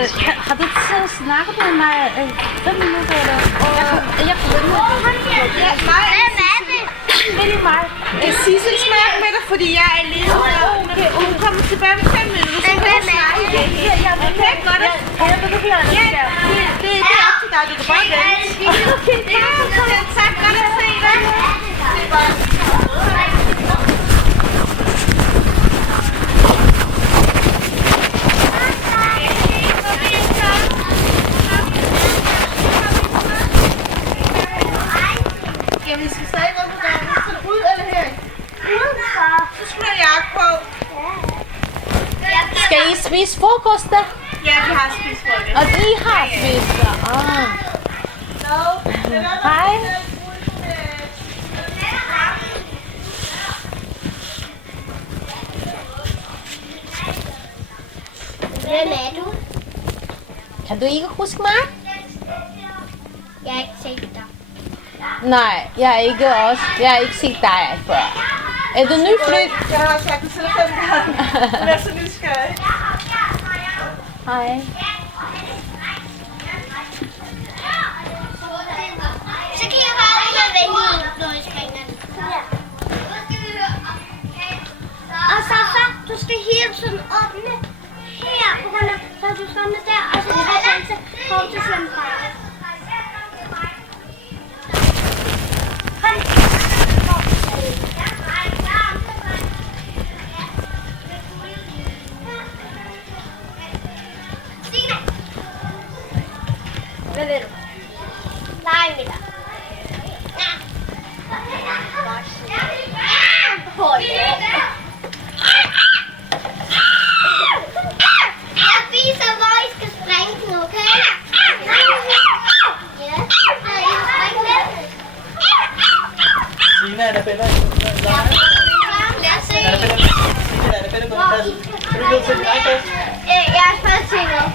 Har du tid at snakke med mig 5 minutter? Eller? Jeg kan vente med det. Hvem er det? Det er mig. Kan Sissel snakke med dig, fordi jeg er alene? Okay, Hun kommer tilbage med 5 minutter, så kan du snakke igen. Jeg kan godt. Jeg vil høre det. Det er op til dig, du kan bare vente. Okay, tak. Godt at se dig. Det er bare... Jamen, vi skal stadig rundt på døren. Så ud eller her? Udenfor. Så skulle jeg jakke på. Skal I spise frokost da? Ja, vi har spist frokost. Og I har spist der? Hej. Hvem er du? Kan du ikke huske mig? Jeg har ikke set dig. Nej, jeg har ikke set dig før. Er du nyflyt? Jeg har sagt en telefonkarten. Hun er så nysgerrig. Hej. Så kan jeg bare lige have venlig når jeg springer den. Og så du skal hele tiden åbne her på grund af, så du skal åbne der, og så skal den til hov til svømmefra. Hvad vil du? Lege med dig. Hold jeg viser, hvor I skal springe den, okay? Ja, så I skal springe med. Sina, er der bedre? Lad os se. Sina, er der bedre? Hvor I skal springe med. Jeg er først til noget.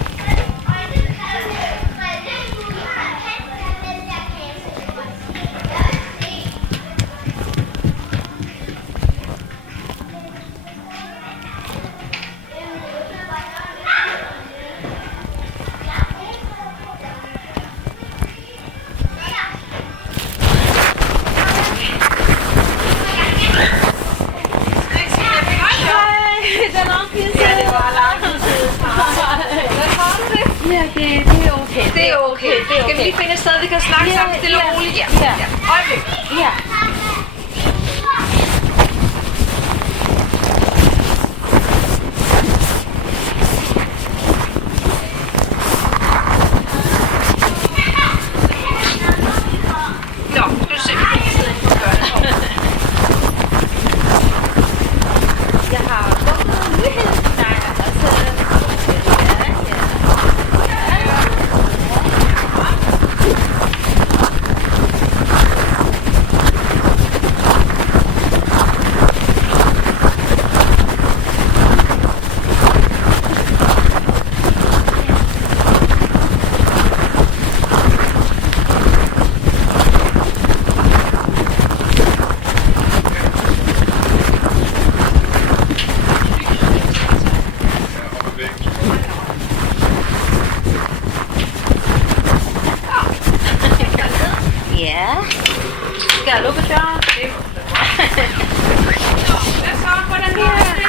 Det er okay. Skal vi lige finde et sted, vi kan snakke sammen stille og roligt? Ja. Øjeblik. Ja. Nå, skal du se, vi kan lige sidde inde og gøre det. Jeg har fået noget nyhed til dig. Ja. Skal jeg lukke døren? Hvad så? Hvordan er det?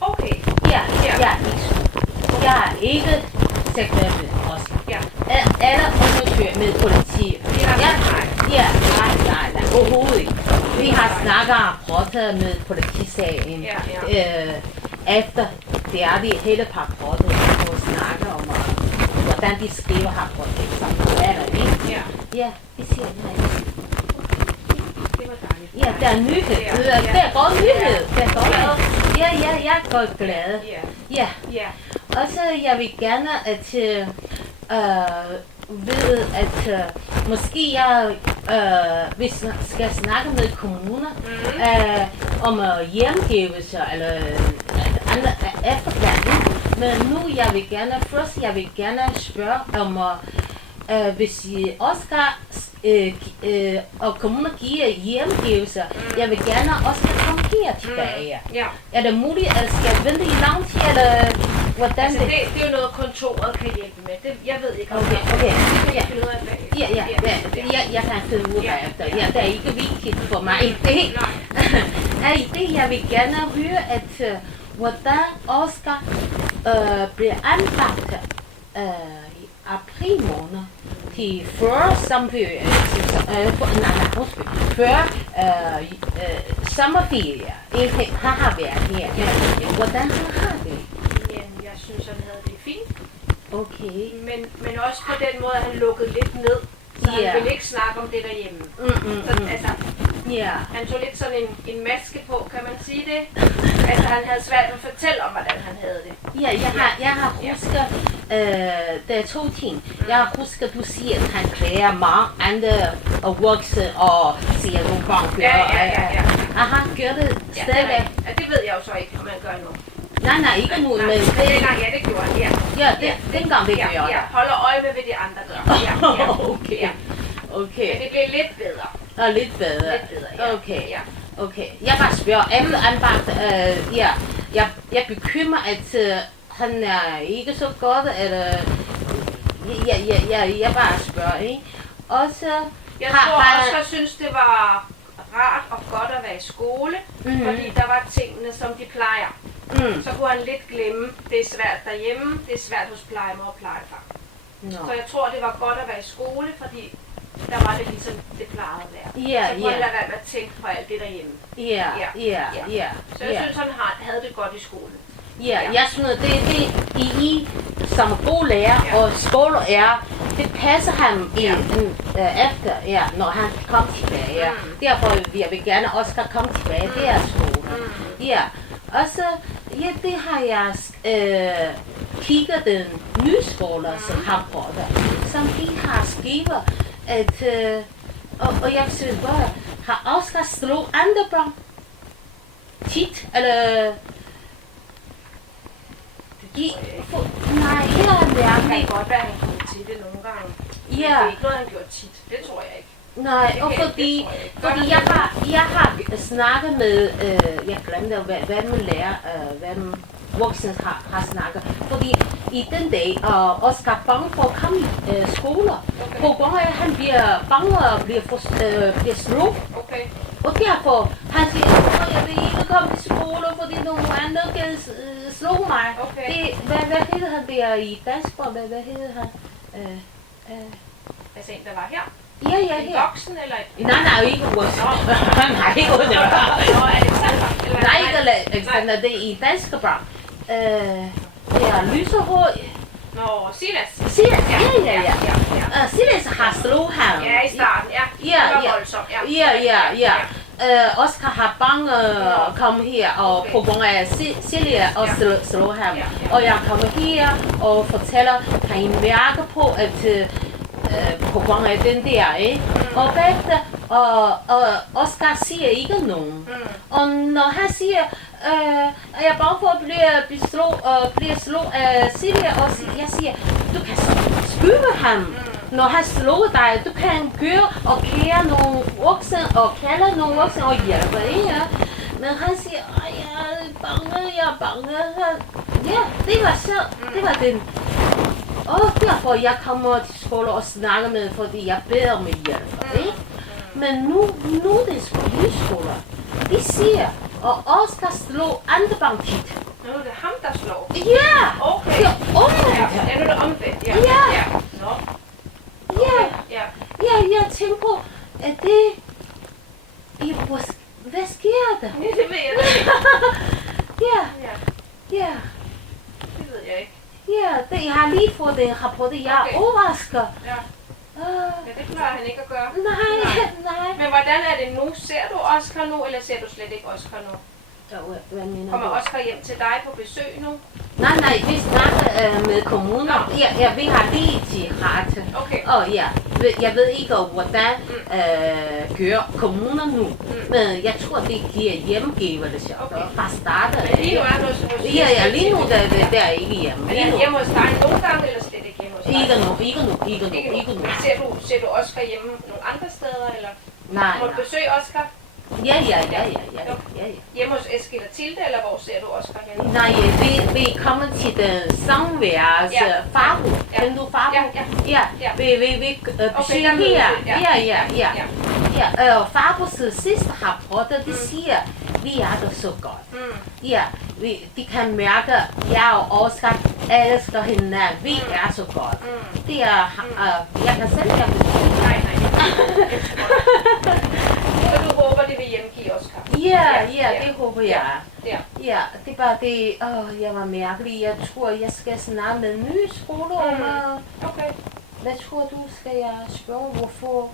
Okay. Jeg er ikke sekretær også. Alle undersøger med politi. Nej, overhovedet ikke. Vi har snakket og rapporter med politisagen. Efter det er de hele rapporter, og snakker om, hvordan de skriver rapporter. Så er der ikke. Ja, det siger jeg. Det var dejligt. Ja, det er nyhed. Det er godt nyhed. Det er godt. Ja, jeg er godt glad. Ja. Og så jeg vil gerne at ved, at måske jeg skal snakke med kommuner om hjemgivelse eller andre efterplanning. Men nu jeg vil gerne spørge om, hvis I også og kommuner giver hjemgivelser. Jeg vil gerne også komme her tilbage. Ja. Er det muligt, at skal jeg vente i lang tid, eller hvordan Altså det er jo noget, kontoret kan hjælpe med. Det, jeg ved ikke, om Okay. det kan jeg finde ud af bagefter. Jeg kan finde ud af det. Ja, det er ikke vigtigt for mig. Jeg vil gerne høre, at hvordan Oscar bliver anbragt i april måned til før sommerferie. Han har været her. Hvordan han har det? Jeg synes, han havde det fint. Okay. Men også på den måde, at han lukkede lidt ned. Så han ville ikke snakke om det derhjemme. Så, altså, han tog lidt sådan en maske på, kan man sige det? Altså han havde svært at fortælle om, hvordan han havde det. Ja, jeg har husket, der er 2 ting. Jeg har husket, at du siger, at han klager meget andre og vokse og siger nogle børn. Og han gør det stadig. Ja, det ved jeg jo så ikke, om man gør nu. Nej, ikke nu, men dengang, det gjorde han, dengang det gjorde jeg. Holder øje med, hvad de andre gør. Okay. Men det blev lidt bedre. Og lidt bedre. Okay. Jeg bare spørger, efter anbragt, jeg bekymrer, at han er ikke så godt, eller jeg bare spørger, ikke? Også jeg tror også, jeg synes, det var rart og godt at være i skole, fordi der var tingene, som de plejer. Så kunne han lidt glemme, det er svært derhjemme, det er svært hos plejemor og plejefar. Så jeg tror, det var godt at være i skole, fordi der var det ligesom, det plejede at være. Så kunne han lade være med at tænke på alt det derhjemme. Så jeg synes, han havde det godt i skolen. Jeg synes, det I som god lærer og skolelærer, det passer ham efter, når han kommer tilbage. Derfor vil jeg gerne også komme tilbage, det er skole. Også, det har jeg kigget den nye skoler, som har prøvet, som de har skrevet, at, og jeg synes bare, har Oscar slået andre børn? Tit, eller... Nej, her er det kan godt være, at han kom til det nogle gange. Men det er ikke noget, han gjorde tit. Det tror jeg ikke. Nej, og fordi jeg har snakket med, jeg glemte, hvad man lærer, hvad voksne har snakket. Fordi i den dag, Oscar er bange for at komme i skoler. På grund af, at han bliver bange og bliver slået. Og derfor, han siger, at jeg vil ikke komme til skole, fordi nogle andre kan slå mig. Hvad hedder han der i dansk? Hvad hedder han? Altså en, der var her? En voksen eller et? Nej, ikke voksen. Nej, ikke voksen. Nej, ikke Alexander, det er i danske børn. Det er lyserhår. Nå, Silas. Silas har slået ham. Ja, i starten, Det var voldsomt, Oscar har bange at komme her, og på grund af Celia og slå ham. Og jeg kommer her og fortæller, kan I mærke på, at på grund af den der, ikke? Og bagefter, og Oscar siger ikke nogen. Og når han siger, at jeg er bange for at blive slået af Celia, og jeg siger, du kan skyde ham. Når han slår dig, du kan gøre og kære nogle voksne og kalde nogle voksne og hjælpe, ikke? Men han siger, jeg er bange. Ja, det var så, det var den. Og derfor jeg kommer til skole og snakker med, fordi jeg beder om hjælp, ikke? Men nu det er skoleskoler. De siger, og Oscar slår andre børn tit. Nu er det ham, der slår? Ja! Okay. Det er omvendt. Nu er det omvendt, Jeg tænker på, at det... Hvad sker der? Det ved jeg ikke. Det ved jeg ikke. Jeg har lige fået den rapport, jeg er overrasket. Det klarer han ikke at gøre. Nej. Men hvordan er det nu? Ser du Oscar nu, eller ser du slet ikke Oscar nu? Hvad mener du? Kommer Oscar hjem til dig på besøg nu? Nej, vi snakker med kommuner. Vi har lige til rette. Og jeg ved ikke, hvordan gør kommuner nu. Men jeg tror, det giver hjemmegivelse fra starten. Men lige nu er du hos lige nu der er ikke hjemme. Er han hjemme hos dig nogle gange, eller slet ikke hjemme hos Ikke nu. Ser du Oscar hjemme nogle andre steder, eller? Nej. Må du besøge Oscar? Ja. Hjemme hos Adskilt og Tilde, eller hvor ser du Oscar henne? Nej, vi kommer til den samværelse. Farbo. Kender du Farbo? Ja. Vi besøger her. Ja. Farbos sidste rapport, de siger, vi er der så godt. Ja, de kan mærke, jeg og Oscar elsker hinanden. Vi er så godt. Det er, jeg kan selv ikke besøge. Nej. Så du håber, det vil hjemgive Oscar? Ja, det håber jeg. Ja, det er bare det, jeg var mærkelig. Jeg tror, jeg skal snakke med en ny skole om. Okay. Hvad tror du, skal jeg spørge, hvorfor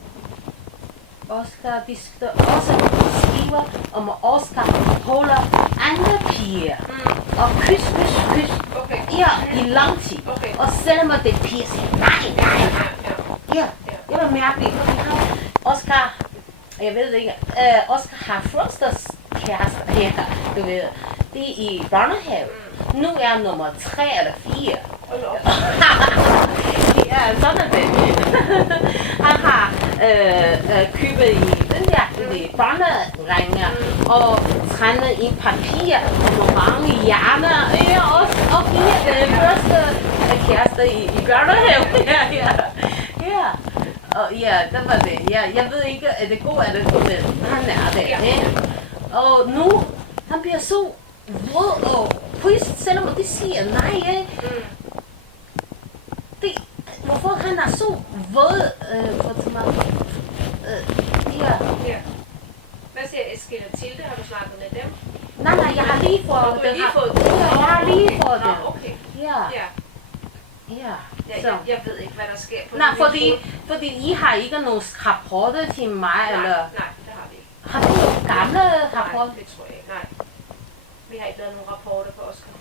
Oscar, de skal også skrive om Oscar holder andre piger og kys. Okay. Ja, i lang tid. Okay. Og selvom det piger siger nej. Ja, det var mærkeligt. Oscar, jeg ved ikke, Oscar har første kæreste her, du ved. Det er i børnehave. Nu er nummer 3 eller 4. Ja, sådan er det. Han har købet i den der børneringe og trænet i papir og nogle mange hjerner. Og giver den første kæreste i børnehave. Ja. Og ja, det var det. Jeg ved ikke, er det god, eller det han er det. Og nu, han bliver så våd og pris, selvom de siger nej. Hvorfor han er så våd for mig? Ja. Hvad siger Adskilt og Tilde? Har du snakket med dem? Nej, jeg har lige fået det. Jeg har lige fået det. Okay. Ja. Jeg ved ikke, hvad der sker på nej, fordi I har ikke nogen rapporter til mig, nej, eller? Nej, det har vi ikke. Har du nogle gamle rapporter? Nej, det tror jeg ikke. Nej. Vi har ikke lavet nogen rapporter på Oscar.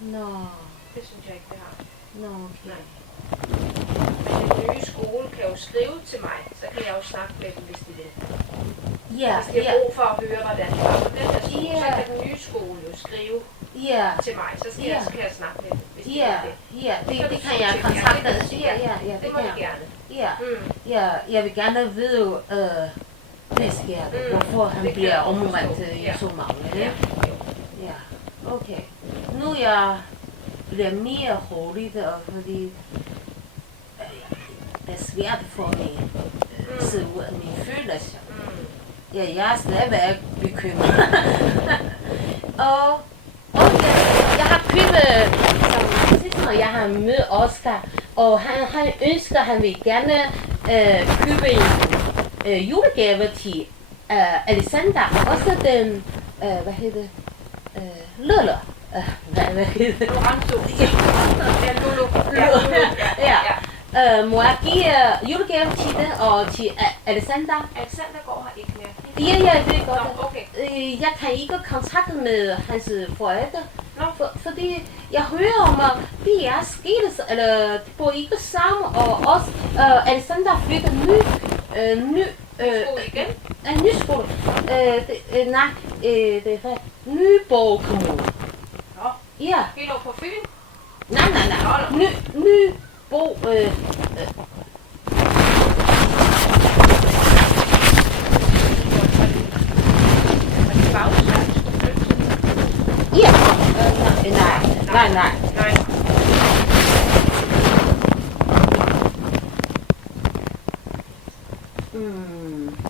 Nå. Det synes jeg ikke, det har. Nå, okay. Nej. Men den nye skole kan jo skrive til mig, så kan jeg jo snakke med dem, hvis de vil. Ja, hvis de har brug for at høre, hvordan det var på den der skole, så kan den nye skole jo skrive til mig. Så skal jeg snakke med dem, hvis de vil det. Det kan jeg kontakte. Det må jeg gerne. Jeg vil gerne vide, hvad sker der, hvorfor han bliver omvendt i så mange. Ja, okay. Nu jeg bliver mere roligt, fordi det er svært for mig at sidde ud af mine følelser. Ja, jeg er stadigvæk bekymret. og jeg har købt, som sidst når jeg har mødt Oscar, og han ønsker, han vil gerne købe en julegave til Alexander. Også den, hvad hedder det? Lulu. Hvad hedder det? Lulu. Må jeg give julegave til det og til Alexander? Alexander går her ikke mere. Ja, det er godt. Okay. Jeg kan ikke kontakte med hans forældre, fordi jeg hører om, at de er skilt, eller de bor ikke sammen, og også Alexander flytter ny skole igen? Ny skole. Det er Nyborg Kommune. Ja. Helt over på Fyn? Nej. Nyborg. Ja. Nej.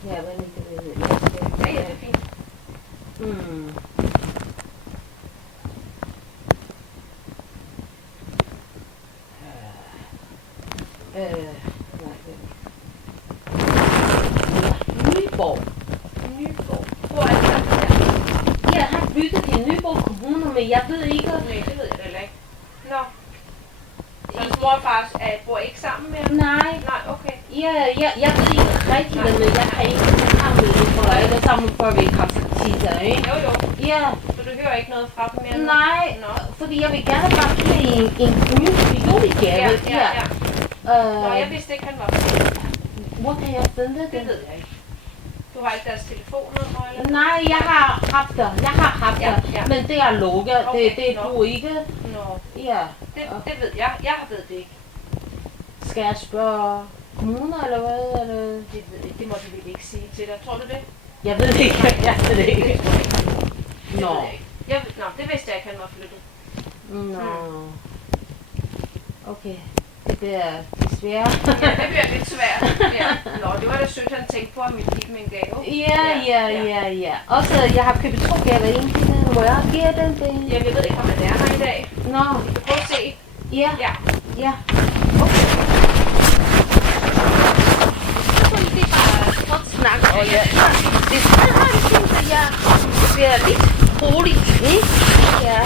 Ja, hvad er det? Ja, det er fint. Nyborg. Hvor er det der? Ja, han byggede til Nyborg Kommune, men jeg ved ikke. Nej, det ved jeg heller ikke. Nå. Så mor og far bor ikke sammen mere? Nej, okay. Jeg ved ikke rigtigt, men jeg kan ikke snakke med dem for alle sammen, for vi kan sige ikke? Jo. Ja. Så du hører ikke noget fra dem mere? Nej, fordi jeg vil gerne bare give en ny julegave. Ja. Nå, jeg vidste ikke, han var på. Hvor kan jeg finde det? Det ved jeg ikke. Du har ikke deres telefonnummer, eller? Nej, jeg har haft det. Men det er lukket. Okay. Det er du ikke. Nå. Ja. Det ved jeg. Jeg ved det ikke. Skal jeg spørge kommuner eller hvad? Eller? Det må du vel ikke sige til dig. Tror du det? Jeg ved det ikke. Jeg ved det ikke. Nå. Nå, det vidste jeg ikke, han var flyttet. Nå. Okay. Det bliver desværre. Ja, det bliver lidt svært. Ja. Nå, det var da sødt, han tænkte på at give dem en gave. Ja. Også, jeg har købt 2 gaver. En til den, hvor jeg giver den til. Jeg ved ikke, om det er her i dag. Nå. Vi kan prøve at se. Ja. Okay. Så kunne vi bare godt snakke. Og ja. Det har det fint, at jeg bliver lidt rolig. Ja.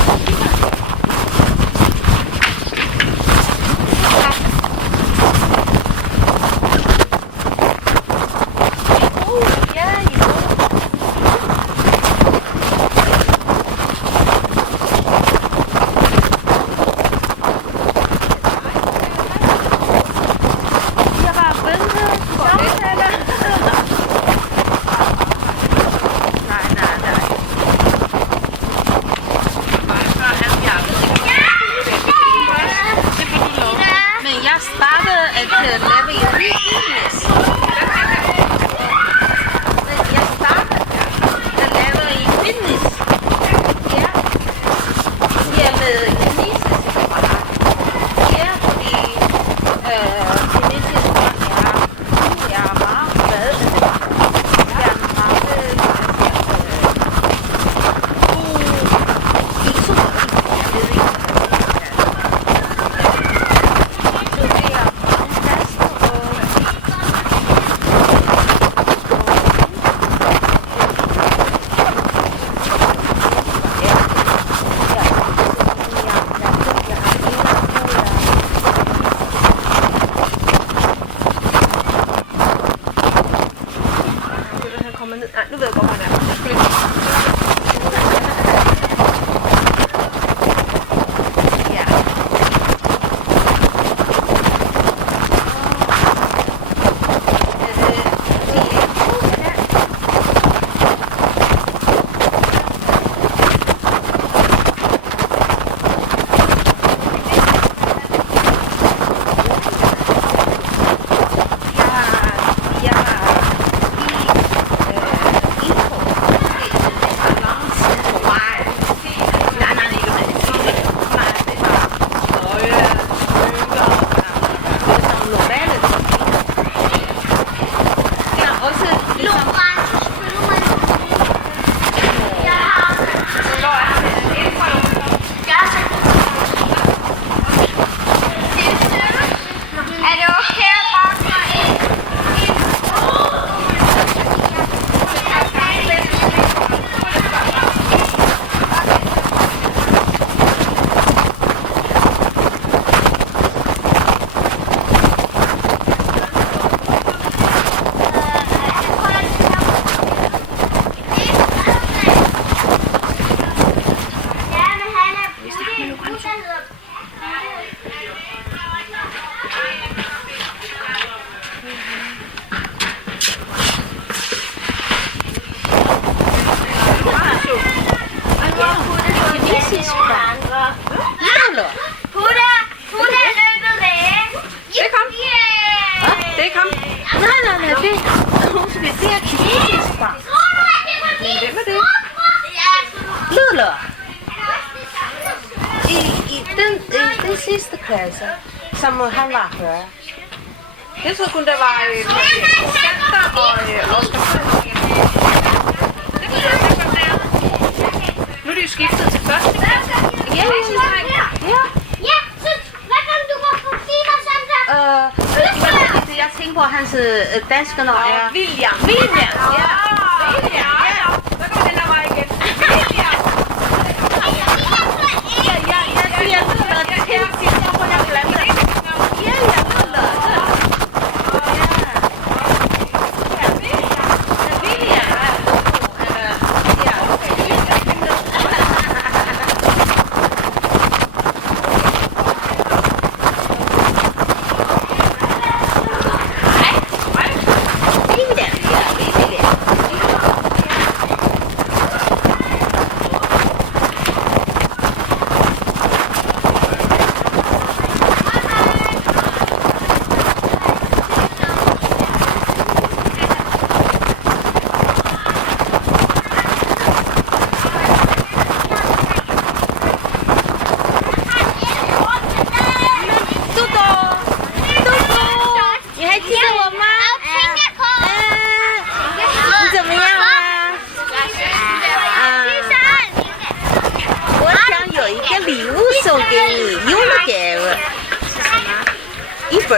klasse, som han var før. Jeg troede kun, der var center og nu er de jo skiftet til første klasse. Ja, så hvad kan du gå forbi dig sådan der? Jeg tænker på, at hans danskerne er... William. Ja. William, ja. Så kommer den der vej igen. William.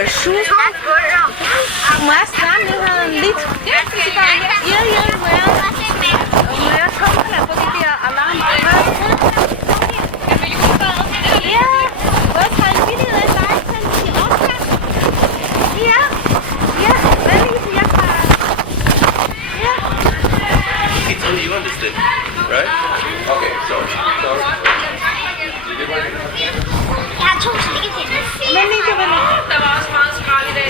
本书。Mas namin lit. Mula tolong lah bagi dia alam. Ya, bukan ini lah saya sendiri orang. Ya, ya, very ya. Ya. It's only you understand, right? Okay, so. Very good. Der var også meget skrald i dag.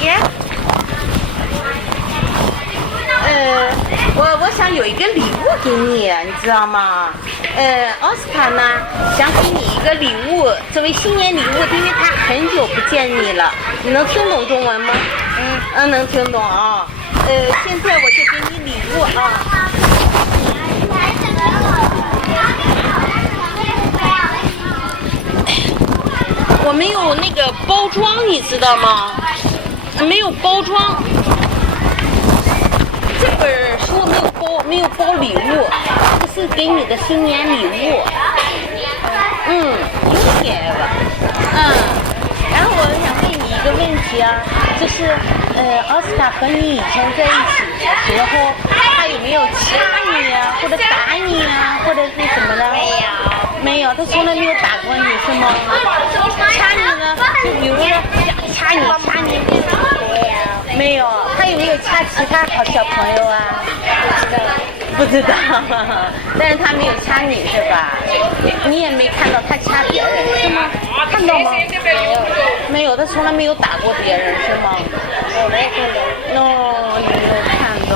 Yeah. 我想有一个礼物给你，你知道吗？奥斯卡呢想给你一个礼物，作为新年礼物，因为他很久不见你了。你能听懂中文吗？能听懂啊。现在我就给你礼物啊。我没有那个包装，你知道吗？没有包装。这本书没有包礼物，这是给你的新年礼物。有点吧。然后我想问你一个问题啊，就是奥斯卡和你以前在一起的时候，他有没有掐你啊，或者打你啊，或者那什么的？没有，他从来没有打过你是吗？掐你呢？就比如说掐你。没有，他有没有掐其他好小朋友啊？不知道，但是他没有掐你是吧？你也没看到他掐别人是吗？看到吗？没有，他从来没有打过别人是吗？哦，你没有看到。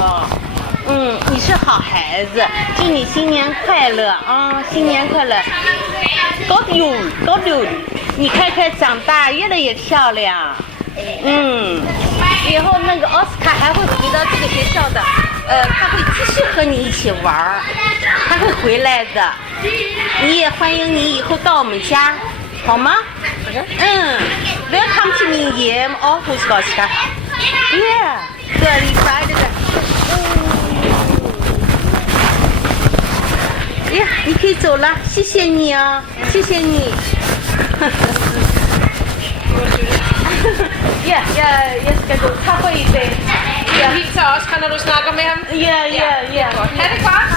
你是好孩子，祝你新年快乐啊！新年快乐，高丢，你快长大，越来越漂亮。以后那个奥斯卡还会回到这个学校的，他会继续和你一起玩儿，他会回来的。你也欢迎你以后到我们家，好吗？Welcome to me, yeah, office, Oscar. Yeah, good, excited. 呀，你可以走了，谢谢你啊，谢谢你。Ja, jeg skal gå. Tak for i dag. Jeg hilser også, når du snakker med ham. Ja. Ha' det godt.